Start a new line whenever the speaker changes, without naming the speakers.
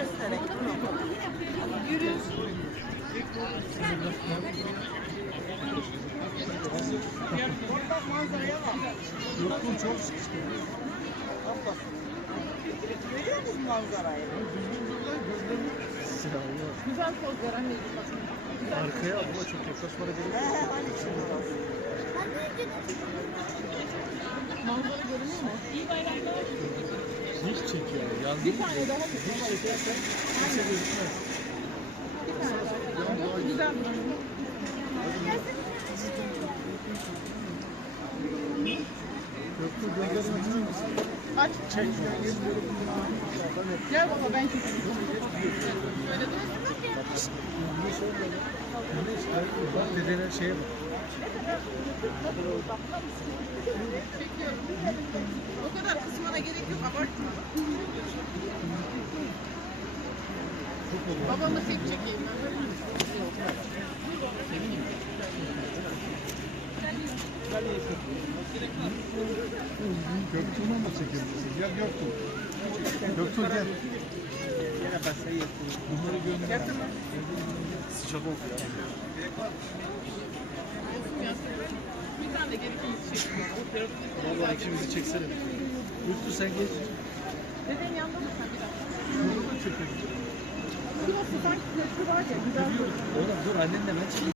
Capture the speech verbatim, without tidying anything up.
göstererek. Yürü. Oradan manzaraya bak.
Yokluğum çok sıkıştı.
Görüyor musun manzarayı?
Güzel poz ver anneciğim bak.
Arkaya abla çok yaklaşmana gerek
He
yok.
he hani şimdi orası.
Manzara görünüyor mu? İyi bayramlar.
Hiç çekiyor. Yandı.
Bir tane daha mı?
Hiç çekersen kimse gözükmez.
Bir tane daha. Çok güzel duruyor.
Yokluğu gönderme açar mısın?
Aç.
Çek.
Gel baba ben çekeyim. Öyle dur.
Niye sormadın? Güneş, bak dedeler şeye bak.
Çekiyorum. O kadar kısmına gerek yok. Abartma.
Çok oluyor.
Babamı tek çekeyim ben.
Göktuğ'unu mu çekebilirsin? Gel Göktuğ. Göktuğ gel. Bunları gönder. Sıcak oldu ya.
Bir tane de gerekirse çekeyim.
Vallahi ikimizi çeksene. Göktuğ sen geç.
Deden yanında mı sen bir dakika?
Burada da çekelim.
Şurası sanki köprü var ya. Güzel.
Oğlum dur annenle ben çekeyim.